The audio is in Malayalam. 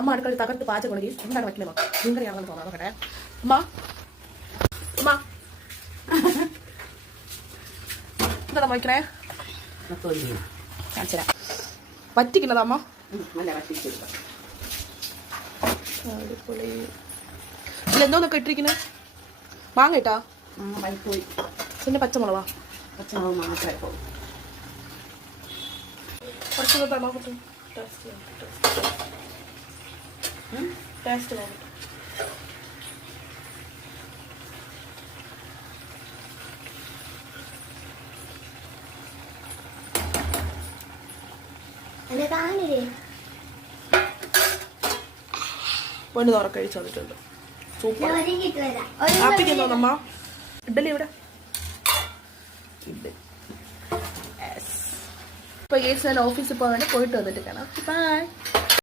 അമ്മ അടുക്കള തകർത്ത് പാചകം ഉണ്ടെങ്കിൽ എന്താണ് വയ്ക്കുന്നത് മീൻകറിയാണെന്ന് തോന്നാം നോക്കട്ടെ. അമ്മ അമ്മ എന്താ വയ്ക്കണേ? കാണിച്ചരാ. പറ്റിക്കുന്നതാ അമ്മ? അടിപൊളി. അല്ല എന്തോന്നൊക്കെ ഇട്ടിരിക്കുന്നത്? മാങ്ങ ഇട്ടാ? പിന്നെ പച്ചമുളകാ? പച്ചമുളക് മാത്രമേ കുറച്ച് നോക്കട്ടെ. ടേസ്റ്റ് നോക്കട്ടെ. പൊന്നു തുറ കഴിച്ചു വന്നിട്ടുണ്ട്. സൂപ്പർ. ആപ്പിക്കുന്നോ നമ്മ? ഇഡലി ഇവിടെ ഇപ്പൊ ഞാൻ ഓഫീസിൽ പോകാൻ പോയിട്ട് വന്നിട്ട് കാണാം. ബൈ.